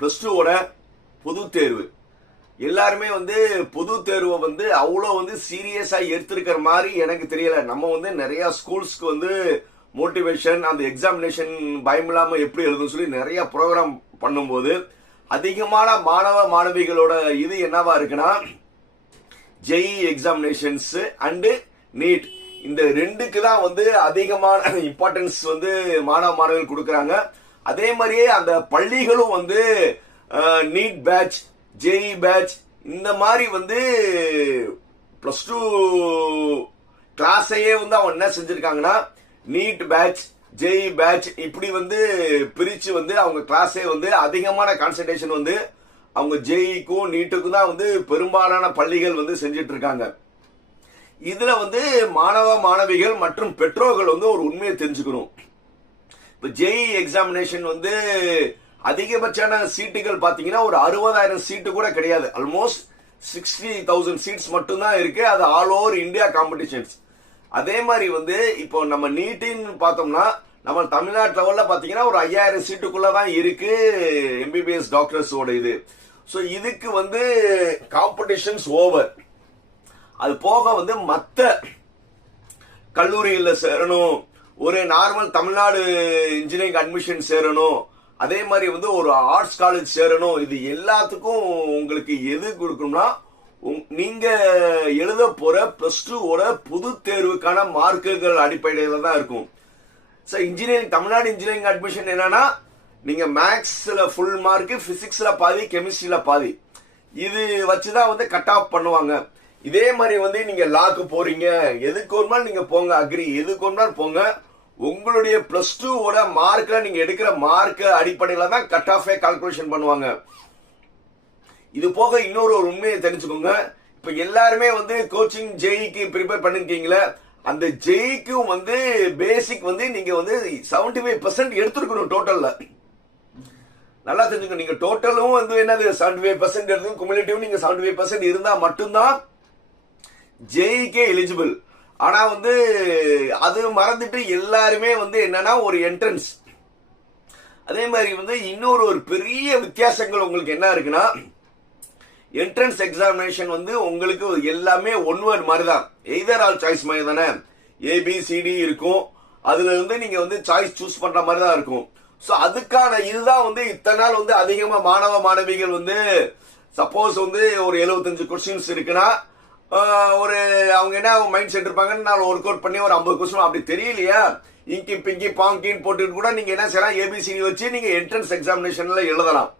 +2 பொது தேர்வு. எல்லாருமே பொது தேர்வை அவ்வளோ சீரியஸா எடுத்திருக்கிற மாதிரி எனக்கு தெரியல. நம்ம நிறைய ஸ்கூல்ஸ்க்கு மோட்டிவேஷன், அந்த எக்ஸாமினேஷன் பயம் இல்லாம எப்படி எழுதுன்னு சொல்லி நிறைய ப்ரோக்ராம் பண்ணும்போது அதிகமான மாணவ மாணவிகளோட இது என்னவா இருக்குன்னா, ஜெஇ எக்ஸாமினேஷன்ஸ் அண்டு நீட், இந்த ரெண்டுக்கு தான் அதிகமான இம்பார்ட்டன்ஸ் மாணவ மாணவிகள் கொடுக்கறாங்க. அதே மாதிரியே அந்த பள்ளிகளும் நீட் பேட்ச், ஜெஇ பேட்ச், இந்த மாதிரி +2 கிளாஸையே அவங்க என்ன செஞ்சிருக்காங்கன்னா, நீட் பேட்ச், ஜெஇ பேட்ச் இப்படி பிரிச்சு அவங்க கிளாஸே அதிகமான கான்சன்ட்ரேஷன் அவங்க ஜெஇக்கும் நீட்டுக்கும் தான் பெரும்பாலான பள்ளிகள் செஞ்சிட்டு இருக்காங்க. இதுல மாணவ மாணவிகள் மற்றும் பெற்றோர்கள் ஒரு உண்மையை தெரிஞ்சுக்கணும். இப்ப ஜெஇ எக்ஸாமினேஷன் அதிகபட்சமான சீட்டுகள் பாத்தீங்கன்னா ஒரு 60,000 சீட்டு கூட கிடையாது. ஆல்மோஸ்ட் 60,000 சீட்ஸ் மட்டும் தான் இருக்கு. அது ஆல் ஓவர் இந்தியா காம்படிஷன்ஸ். அதே மாதிரி இப்போ நம்ம நீட்டின்னு பார்த்தோம்னா நம்ம தமிழ்நாட்டு லெவல்ல பாத்தீங்கன்னா ஒரு 5,000 சீட்டுக்குள்ளதான் இருக்கு எம்பிபிஎஸ் டாக்டர்ஸோட இது. சோ இதுக்கு காம்படிஷன்ஸ் ஓவர். அது போக மத்த கல்லூரிகள்ல சேரணும், ஒரு நார்மல் தமிழ்நாடு இன்ஜினியரிங் அட்மிஷன் சேரணும், அதே மாதிரி ஒரு ஆர்ட்ஸ் காலேஜ் சேரணும். இது எல்லாத்துக்கும் உங்களுக்கு எது கொடுக்கணும்னா, நீங்க எழுத போற +2 பொது தேர்வுக்கான மார்க்குகள் அடிப்படையில தான் இருக்கும். இன்ஜினியரிங், தமிழ்நாடு இன்ஜினியரிங் அட்மிஷன் என்னன்னா, நீங்க மேக்ஸ்ல ஃபுல் மார்க், பிசிக்ஸ்ல பாதி, கெமிஸ்ட்ரியில பாதி, இது வச்சுதான் கட் ஆஃப் பண்ணுவாங்க. இதே மாதிரி நீங்க லாக்கு போறீங்க, எதுக்கு ஒரு நாள் நீங்க போங்க, அக்ரி எதுக்கு ஒரு நாள் போங்க, உங்களுடைய +2 மார்க்ல நீங்க எடுக்கிற மார்க் அடிப்படையில தான் கட் ஆஃபே கால்குலேஷன் பண்ணுவாங்க. இது போக இன்னொரு உண்மையை தெரிஞ்சுக்கோங்க. இப்ப எல்லாருமே கோச்சிங் ஜெஇக்கு ப்ரிப்பேர் பண்ணிருக்கீங்களா, அந்த ஜெஇக்கும் பேசிக் நீங்க 75% எடுத்துருக்கணும் டோட்டல்ல. நல்லா தெரிஞ்சுக்கணும். நீங்க டோட்டலும் என்னது 75% எடுத்து குமுலேட்டிவ் நீங்க 75% இருந்தா மட்டும்தான் ஜெஇக்கே எலிஜிபிள். ஆனா அது மறந்துட்டு எல்லாருமே என்னன்னா ஒரு என்ட்ரன்ஸ். அதே மாதிரி இன்னொரு ஒரு பெரிய வித்தியாசங்கள் உங்களுக்கு என்ன இருக்குன்னா, என்ட்ரன்ஸ் எக்ஸாமினேஷன் உங்களுக்கு எல்லாமே ஒன் வேர்ட் மாதிரி தான், எய்தர் ஆல் சாய்ஸ் மாதிரி தானே, ஏபிசிடி இருக்கும். அதுல நீங்க சாய்ஸ் சூஸ் பண்ற மாதிரி தான் இருக்கும். சோ அதுக்கான இதுதான் இத்தனை நாள் அதிகமா மாணவ மாணவிகள் சப்போஸ் ஒரு 75 கொஸ்டின்ஸ் இருக்குன்னா, ஒரு அவங்க என்ன மைண்ட் செட் இருப்பாங்கன்னு நான் ஒர்க் அவுட் பண்ணி ஒரு 50 கொஸ்டின் அப்படி தெரியலையா, இங்கி பிங்கி பாங்கின்னு போட்டுட்டு கூட நீங்க என்ன செய்யலாம், ஏபிசிடி வச்சு நீங்க என்ட்ரன்ஸ் எக்ஸாமினேஷன்ல எழுதலாம்.